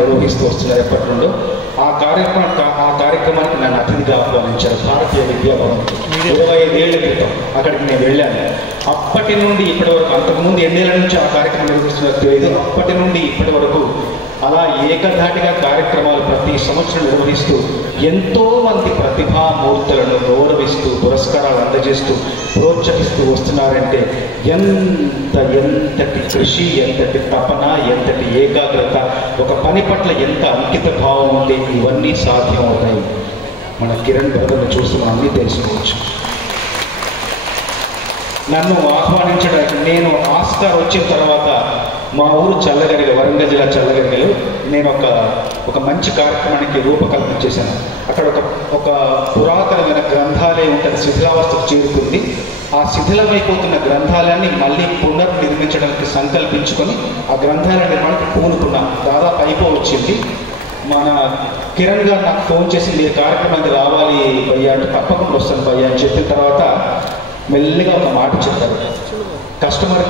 నిర్వహిస్తూ వస్తున్నారు ఎప్పటి నుండో. ఆ కార్యక్రమానికి నన్ను అతిథిగా ఆహ్వానించారు భారతీయ విద్యాభవన్. 25 ఏళ్ల క్రితం అక్కడికి నేను వెళ్ళాను. అప్పటి నుండి ఇప్పటి వరకు, అంతకుముందు ఎన్నేళ్ల నుంచి ఆ కార్యక్రమం నిర్వహిస్తున్నది తెలియదు, అప్పటి నుండి ఇప్పటి వరకు అలా ఏకధాటిగా కార్యక్రమాలు ప్రతి సంవత్సరం నిర్వహిస్తూ ఎంతోమంది ప్రతిభామూర్తులను గౌరవిస్తూ పురస్కారాలు అందజేస్తూ ప్రోత్సహిస్తూ వస్తున్నారంటే ఎంతటి కృషి, ఎంతటి తపన, ఎంతటి ఏకాగ్రత, ఒక పని పట్ల ఎంత అంకిత భావం ఉంటే ఇవన్నీ సాధ్యం అవుతాయి. మన కిరణ్ బ్రదర్ని చూసి మనం అన్నీ తెలుసుకోవచ్చు. నన్ను ఆహ్వానించడానికి, నేను ఆస్కార్ వచ్చిన తర్వాత మా ఊరు చల్లగరిగ, వరంగల్ జిల్లా చల్లగరిగలో నేను ఒక మంచి కార్యక్రమానికి రూపకల్పన చేశాను. అక్కడ ఒక పురాతనమైన గ్రంథాలయం ఉంటుంది, శిథిలావస్థకు చేరుకుంది. ఆ శిథిలమైపోతున్న గ్రంథాలయాన్ని మళ్ళీ పునర్నిర్మించడానికి సంకల్పించుకొని ఆ గ్రంథాలయ నిర్మాణానికి పూనుకున్నాం. దాదాపు అయిపోవచ్చింది. మన కిరణ్ గారు నాకు ఫోన్ చేసి మీరు కార్యక్రమానికి రావాలి భయ్యా అంటే, తప్పకుండా వస్తాను భయ్యా అని చెప్పిన తర్వాత మెల్లిగా ఒక మాట చెప్పారు, కస్టమర్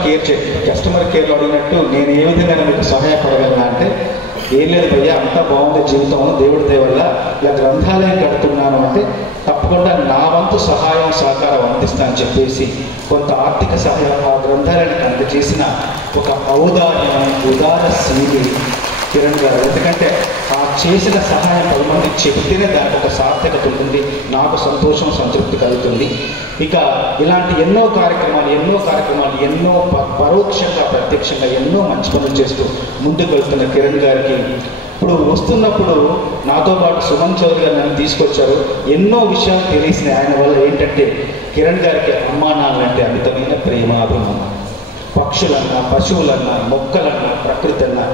కేర్లో అడిగినట్టు నేను ఏ విధంగా మీకు సహాయపడగలనా అంటే, ఏం లేదు భయ్యా అంతా బాగుంది జీవితం, దేవుడి దయ వల్ల ఇలా గ్రంథాలయం కడుతున్నాను అంటే తప్పకుండా నా వంతు సహాయం సహకారం అందిస్తానని చెప్పేసి కొంత ఆర్థిక సహాయం ఆ గ్రంథాలయానికి అందజేసిన ఒక ఉదారశీలి కిరణ్ గారు. ఎందుకంటే ఆ చేసిన సహాయం 10 మందికి చెబితేనే దానికి ఒక సార్థకత ఉంటుంది, నాకు సంతోషం, సంతృప్తి కలుగుతుంది. ఇక ఇలాంటి ఎన్నో కార్యక్రమాలు ఎన్నో పరోక్షంగా ప్రత్యక్షంగా ఎన్నో మంచి పనులు చేస్తూ ముందుకు వెళ్తున్న కిరణ్ గారికి ఇప్పుడు వస్తున్నప్పుడు నాతో పాటు సుమన్ చౌదరి గారు నన్ను తీసుకొచ్చారు. ఎన్నో విషయాలు తెలిసినాయి ఆయన వల్ల. ఏంటంటే కిరణ్ గారికి అమ్మా నాన్నంటే అమితమైన ప్రేమ, అభిమానం. పక్షులన్నా, పశువులన్నా, మొక్కలన్నా, ప్రకృతి అన్నా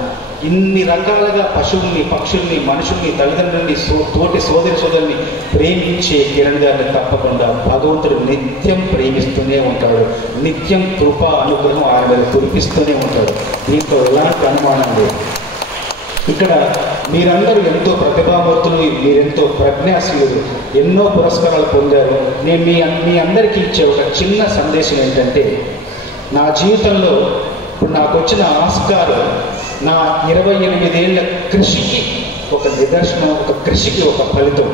ఇన్ని రకాలుగా పశువుల్ని, పక్షుల్ని, మనుషుల్ని, తల్లిదండ్రుల్ని, తోటి సోదరుల్ని ప్రేమించే కిరణ్ గారిని తప్పకుండా భగవంతుడు నిత్యం ప్రేమిస్తూనే ఉంటాడు. నిత్యం కృప, అనుగ్రహం ఆయన మీద కురిపిస్తూనే ఉంటాడు. దీంట్లో ఎలాంటి అనుమానం లేదు. ఇక్కడ మీరందరూ ఎంతో ప్రతిభామూర్తులు, మీరెంతో ప్రజ్ఞాశీలులు, ఎన్నో పురస్కారాలు పొందారు. నేను మీ అందరికీ ఇచ్చే ఒక చిన్న సందేశం ఏంటంటే, నా జీవితంలో ఇప్పుడు నాకు వచ్చిన ఆస్కార్ నా 28 ఏళ్ల కృషికి ఒక నిదర్శనం, ఒక కృషికి ఒక ఫలితం.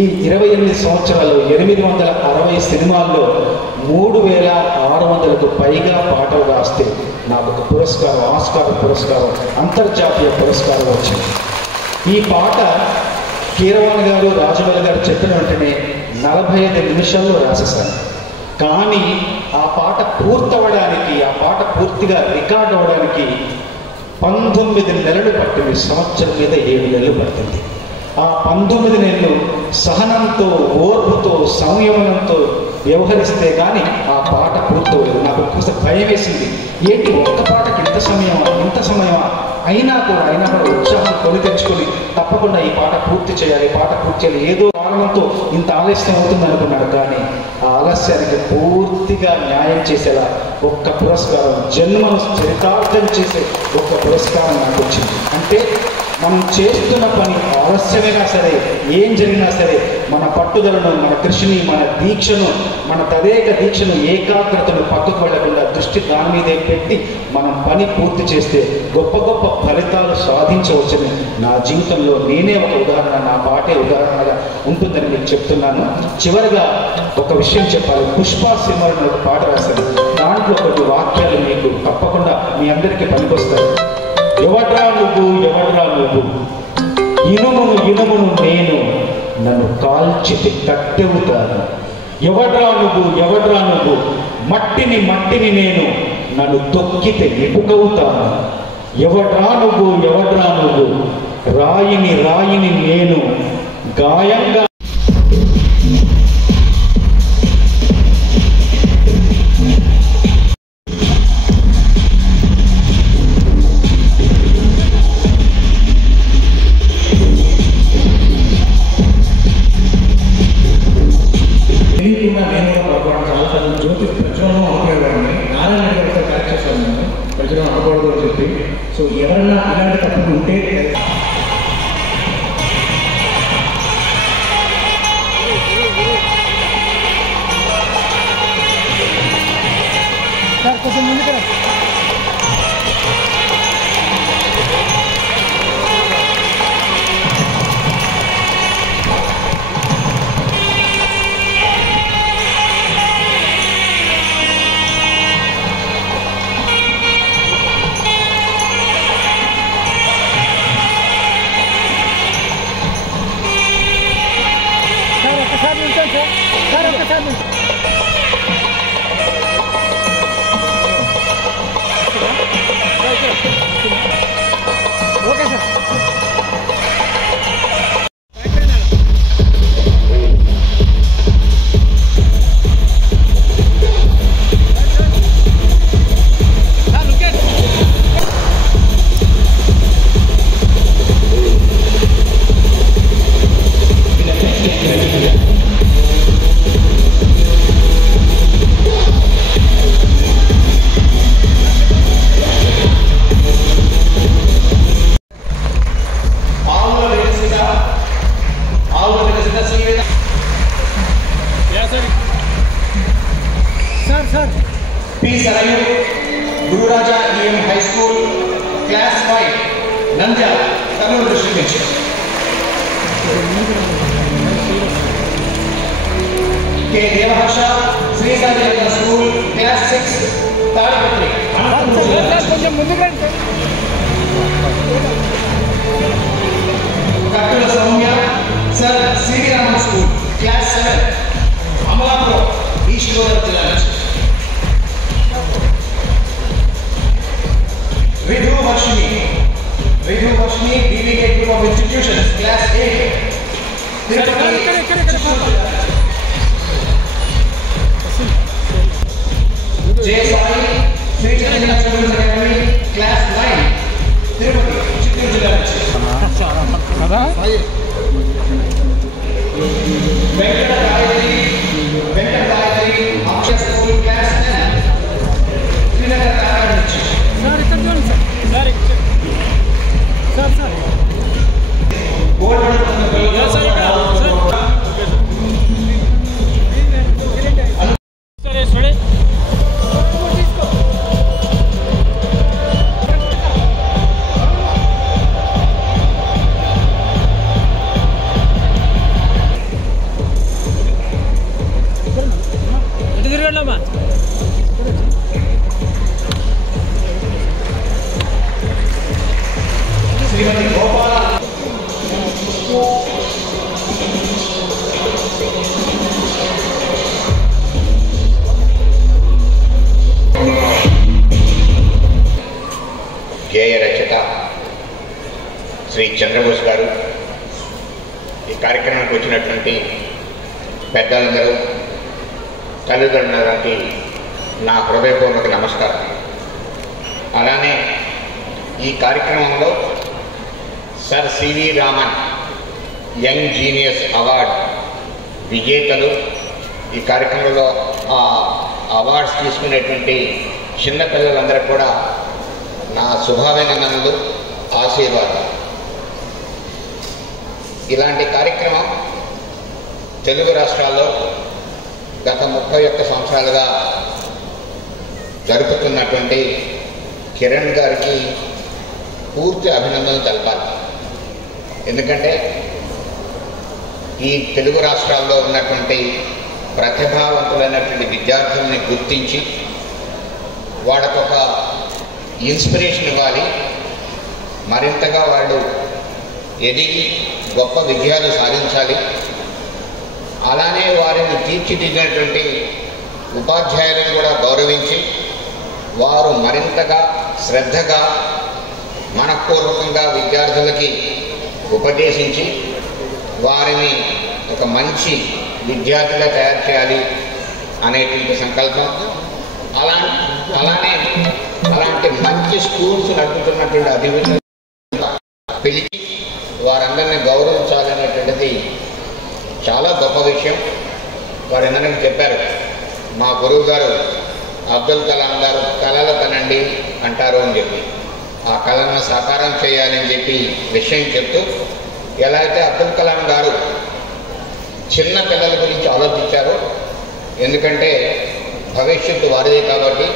ఈ 28 సంవత్సరాలు 860 సినిమాల్లో 3600కు పైగా పాటలు రాస్తే నాకు ఒక పురస్కారం, ఆస్కార్ పురస్కారం, అంతర్జాతీయ పురస్కారం వచ్చింది. ఈ పాట కీరవాణి గారు, రాజమౌళి గారు చెప్పిన వెంటనే 45 నిమిషాల్లో రాసేశాను. కానీ ఆ పాట పూర్తవడానికి, ఆ పాట పూర్తిగా రికార్డ్ అవ్వడానికి 19 నెలలు పట్టింది. సంవత్సరం మీద 7 నెలలు పట్టింది. ఆ 19 నెలలు సహనంతో, ఓర్పుతో, సంయమనంతో వ్యవహరిస్తే కానీ ఆ పాట పూర్తవలేదు. నాకు కొంచెం భయం వేసింది, ఏంటి ఒక్క పాటకి ఇంత సమయమా అయినా కూడా ఉత్సాహం కొని తెచ్చుకొని తప్పకుండా ఈ పాట పూర్తి చేయాలి, ఏదో కారణంతో ఇంత ఆలస్యం అవుతుంది అనుకున్నాడు. కానీ ఆ ఆలస్యానికి పూర్తిగా న్యాయం చేసేలా ఒక్క పురస్కారం, జన్మను చరితార్థం చేసే ఒక్క పురస్కారం నాకు వచ్చింది. అంటే మనం చేస్తున్న పని ఆలస్యమైనా సరే, ఏం జరిగినా సరే, మన పట్టుదలను, మన కృషిని, మన దీక్షను, మన తదేక దీక్షను, ఏకాగ్రతను పక్కకు వెళ్లకుండా దృష్టి దాని మీదే పెట్టి మనం పని పూర్తి చేస్తే గొప్ప గొప్ప ఫలితాలు సాధించవచ్చని నా జీవితంలో నేనే ఒక ఉదాహరణ, నా పాటే ఉదాహరణగా ఉంటుందని మీకు చెప్తున్నాను. చివరిగా ఒక విషయం చెప్పాలి. పుష్ప సినిమాలో ఒక పాట రాశాను. దాంట్లో కొన్ని వాక్యాలు మీకు తప్పకుండా మీ అందరికీ పనికొస్తాయి. ఎవడ్రా నువ్వు, ఇనుమును నేను, నన్ను కాల్చితి కట్టెవుతాను. ఎవడ్రా నువ్వు, మట్టిని నేను, నన్ను తొక్కితే ఇటుకవుతాను. ఎవడ్రా నువ్వు, రాయిని నేను, గాయంగా కూడా నేను కూడా పాల్గొనడం చాలాసార్లు జ్యోతి ప్రచురణం అనుకునేవాడిని. నారాయణ గారు ఒకసారి కరెక్ట్ చేశాను, నేను ప్రచురణం అనకూడదు అని చెప్పి. సో ఎవరన్నా ఇలాంటి తప్పులు ఉంటే కొంచెం ముందుకు okay sir. P. Sarayu, Guru Raja EM High School, Class 5, Nandyal, Kannur District. K. Devaharsha, Sri Sanjay School, Class 6, Tadipatri. Kattula Soumya, Sir C.V. Raman School, Class 7, Amalapur, East Godavari Jilla. Vidhu Varshini, BBK Group of Institutions, Class 8. J. Sai, Sri Chaitanya Children's Academy, Class 9. Tirupati, Chittoor Jilla. Venkat Gayatri, Akshay School, Class 10. Srinagar Academy. గేయ రచయిత శ్రీ చంద్రబోస్ గారు, ఈ కార్యక్రమానికి వచ్చినటువంటి పెద్దలందరూ, తల్లిదండ్రులకి నా హృదయపూర్వక నమస్కారం. అలానే ఈ కార్యక్రమంలో sir CV Raman young genius award విజేతలు, ఈ కార్యక్రమంలో ఆ అవార్డ్స్ తీసుకునేటువంటి చిన్నపిల్లలందరూ కూడా నా శుభాభినందనలు, ఆశీర్వాదం. ఇలాంటి కార్యక్రమం తెలుగు రాష్ట్రాల్లో గత 31 సంవత్సరాలుగా జరుపుతున్నటువంటి కిరణ్ గారికి పూర్తి అభినందనలు తెలపాలి. ఎందుకంటే ఈ తెలుగు రాష్ట్రాల్లో ఉన్నటువంటి ప్రతిభావంతులైనటువంటి విద్యార్థుల్ని గుర్తించి వాళ్ళకొక ఇన్స్పిరేషన్ ఇవ్వాలి, మరింతగా వాళ్ళు ఎదిగి గొప్ప విజయాలు సాధించాలి. అలానే వారిని తీర్చిదిద్దినటువంటి ఉపాధ్యాయులను కూడా గౌరవించి వారు మరింతగా శ్రద్ధగా మనఃపూర్వకంగా విద్యార్థులకి ఉపదేశించి వారిని ఒక మంచి విద్యార్థిగా తయారు చేయాలి అనేటువంటి సంకల్పం. అలాంటి మంచి స్కూల్స్ నడుపుతున్నటువంటి అధిపతులు పిలిచి వారందరినీ గౌరవించాలనేటువంటిది చాలా గొప్ప విషయం. వారు ఎందుకు చెప్పారు, మా గురువు గారు అబ్దుల్ కలాం గారు కళలు కనండి అంటారు అని చెప్పి, ఆ కళను సాకారం చేయాలని చెప్పి విషయం చెప్తూ, ఎలా అయితే అబ్దుల్ కలాం గారు చిన్న పిల్లల గురించి ఆలోచించారో, ఎందుకంటే భవిష్యత్తు వారిదే కాబట్టి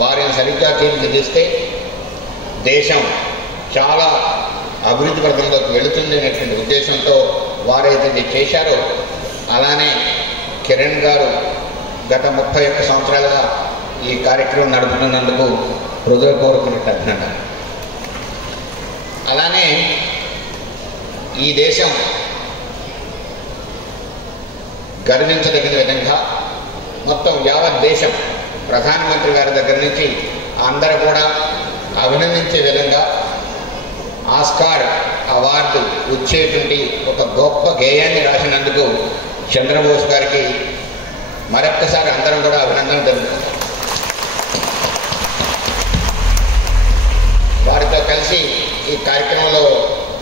వారిని సరిగ్గా తీర్చిదిద్దిస్తే దేశం చాలా అభివృద్ధి పథకంలోకి వెళుతుంది అనేటువంటి ఉద్దేశంతో వారైతే ఇది చేశారో, అలానే కిరణ్ గారు గత 31 సంవత్సరాలుగా ఈ కార్యక్రమం నడుపుతున్నందుకు హృదయపూర్వకమైన అభినందన. అలానే ఈ దేశం గర్వించదగిన విధంగా మొత్తం యావత్ దేశం ప్రధానమంత్రి గారి దగ్గర నుంచి అందరూ కూడా అభినందించే విధంగా ఆస్కార్ అవార్డు వచ్చేటువంటి ఒక గొప్ప గేయాన్ని రాసినందుకు చంద్రబోస్ గారికి మరొక్కసారి అందరం కూడా అభినందన తెలుపుతాం. వారితో కలిసి ఈ కార్యక్రమంలో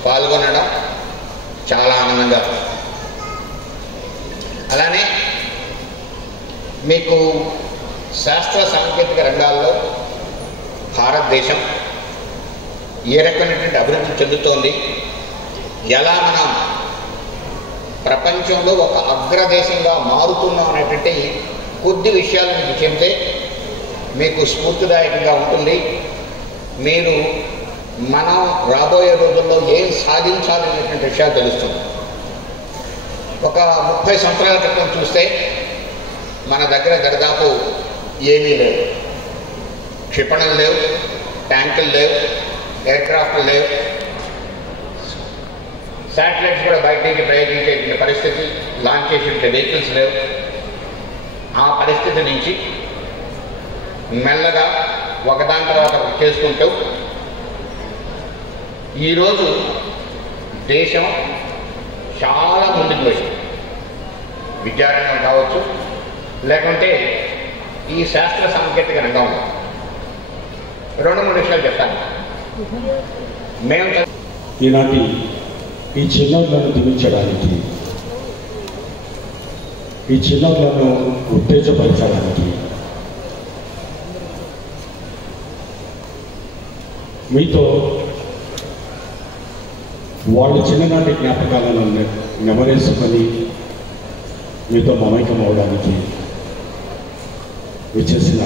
పాల్గొనడం చాలా ఆనందంగా. అలానే మీకు శాస్త్ర సాంకేతిక రంగాల్లో భారతదేశం ఏ రకమైనటువంటి అభివృద్ధి చెందుతోంది, ఎలా మనం ప్రపంచంలో ఒక అగ్రదేశంగా మారుతున్నాం అనేటువంటి కొద్ది విషయాలు మీకు చెబితే మీకు స్ఫూర్తిదాయకంగా ఉంటుంది. మీరు మనం రాబోయే రోజుల్లో ఏం సాధించాలనేటువంటి విషయాలు తెలుస్తుంది. ఒక 30 సంవత్సరాల క్రితం చూస్తే మన దగ్గర దాదాపు ఏమీ లేవు. క్షిపణులు లేవు, ట్యాంకులు లేవు, ఎయిర్క్రాఫ్ట్లు లేవు, శాటిలైట్స్ కూడా బయటికి ప్రయోగించే పరిస్థితి, లాంచ్ చేసే వెహికల్స్ లేవు. ఆ పరిస్థితి నుంచి మెల్లగా ఒకదాని తర్వాత చేసుకుంటూ ఈరోజు దేశం చాలా ముందుకు వచ్చింది. విద్యారంగం కావచ్చు, లేకుంటే ఈ శాస్త్ర సాంకేతిక రంగంలో 2-3 విషయాలు చెప్తాను. మేము ఈనాటి ఈ చిన్నారులను దివించడానికి, ఈ చిన్నారులను ఉత్తేజపరచడానికి మీతో వాళ్ళ చిన్ననాటి జ్ఞాపకాలను నెమరేసుకొని మీతో మమైకం అవడానికి విచ్చేసిన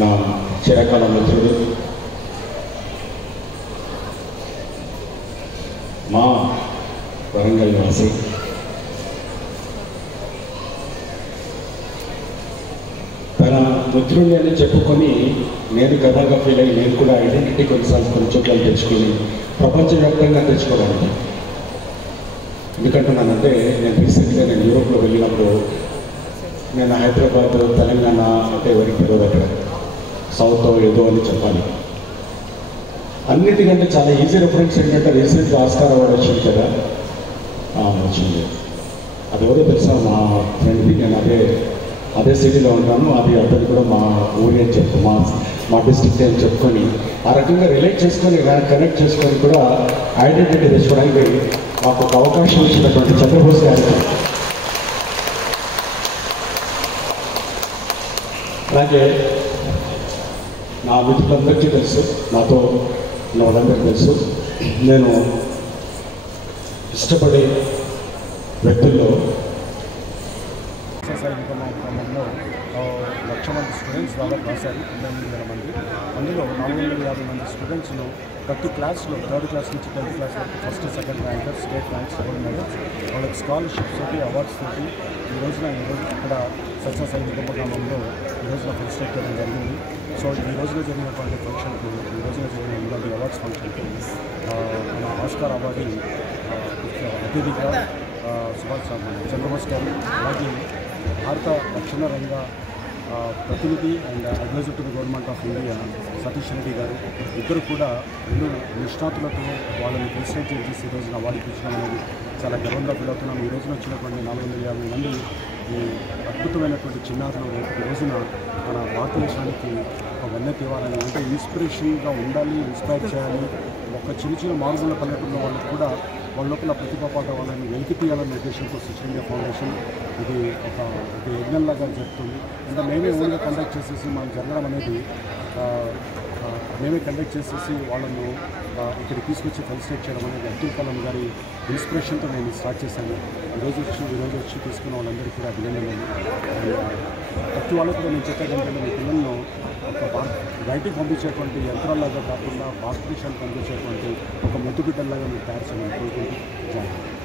నా చిరకాల మిత్రుడు, మా వరంగల్ నివాసి, తన మిత్రుడిని అని చెప్పుకొని నేను గర్వంగా ఫీల్ అయ్యి నేను కూడా ఐడెంటిటీ కొన్నిసార్లు కొన్ని చోట్ల తెచ్చుకొని ప్రపంచవ్యాప్తంగా తెచ్చుకోవడానికి. ఎందుకంటున్నానంటే నేను రీసెంట్గా యూరోప్లో వెళ్ళినప్పుడు నేను హైదరాబాద్, తెలంగాణ అంటే ఎవరికి తెలియదు, అక్కడ సౌత్ ఏదో అని చెప్పాలి. అన్నిటికంటే చాలా ఈజీ రెఫరెన్స్ ఏంటంటే రీసెంట్గా ఆస్కార్ అవార్డు వచ్చింది కదా, వచ్చింది. అది ఎవరో తెలుసా, మా ఫ్రెండ్ది. నేను అదే సిటీలో ఉంటాను, అది అతను కూడా మా ఊరి అని చెప్పు, మా డిస్ట్రిక్ట్ అని చెప్పుకొని ఆ రకంగా రిలేట్ చేసుకొని కనెక్ట్ చేసుకొని కూడా ఐడెంటిటీ తెచ్చుకోవడానికి మాకు ఒక అవకాశం ఇచ్చినటువంటి చంద్రబోస్ గారికి, అలాగే నా మిత్రులందరికీ తెలుసు, నాతో ఉన్న వాళ్ళందరికీ తెలుసు, నేను ఇష్టపడే వ్యక్తుల్లో కార్యక్రమంలో 1,00,000 మంది స్టూడెంట్స్ దాదాపు రాశారు. 9,000 మంది. అందులో 450 మంది స్టూడెంట్స్లో ప్రతి క్లాస్లో 3rd క్లాస్ నుంచి 10th క్లాస్ వరకు first, second rankers, state ranks, gold medals, వాళ్ళకి స్కాలర్షిప్స్ తోటి, అవార్డ్స్ తోటి ఈరోజు ఇక్కడ సత్యసాయి గ్రామంలో ఈరోజున ఫెలిసిటేట్ చేయడం జరిగింది. సో ఈ రోజున జరిగినటువంటి ఫంక్షన్కి, ఈ రోజున జరిగిన ఇలాంటి అవార్డ్స్ ఫంక్షన్కి మన ఆస్కార్ అవార్డు అతిథిగా సుభాష్ చంద్రబోస్ గారు, అలాగే భారత రక్షణ రంగ ప్రతినిధి and adviser to the government of India Satish Reddy గారు, ఇద్దరు కూడా 2 నిష్ణాతులతో వాళ్ళని ఫెలిసిటేట్ చేసి ఈ రోజున అవార్డు ఇప్పించడం అనేది చాలా గర్వంగా ఫీల్ అవుతున్నాం. ఈ రోజున వచ్చినటువంటి 450 మంది ఈ అద్భుతమైనటువంటి చిన్నారులు ఈ రోజున మన భారతదేశానికి ఒక వన్నె తేవాలని, అంటే ఇన్స్పిరేషన్గా ఉండాలి, ఇన్స్పైర్ చేయాలి. ఒక చిన్న చిన్న మారుమూల పల్లెటూరులో వాళ్ళకి కూడా వాళ్ళ లోపల ప్రతిభ పాట వాళ్ళని వెలికి తీయాలన్న ఉద్దేశంతో స్విచ్ ఇండియా ఫౌండేషన్ ఇది ఒక యజ్ఞంలాగా జరుగుతుంది. అంటే మేమే ఓన్గా కండక్ట్ చేసేసి మనం జరగడం అనేది మేమే కండక్ట్ చేసేసి వాళ్ళను ఇక్కడికి తీసుకొచ్చి ఫెలిసిటేట్ చేయడం అనేది అబ్దుల్ కలాం గారి ఇన్స్పిరేషన్తో నేను స్టార్ట్ చేశాను. ఈరోజు వచ్చి తీసుకున్న వాళ్ళందరికీ కూడా అభినందనలు. ప్రతి వాళ్ళకు కూడా నేను చెప్పేటంటే మీ పిల్లలను ఒక బయటికి పంపించేటువంటి యంత్రాల్లాగా కాకుండా భారతదేశానికి పంపించేటువంటి ఒక ముద్దు బిడ్డల్లాగా మీరు తయారు చేయాలని కోరుకుంటూ జాగ్రత్త.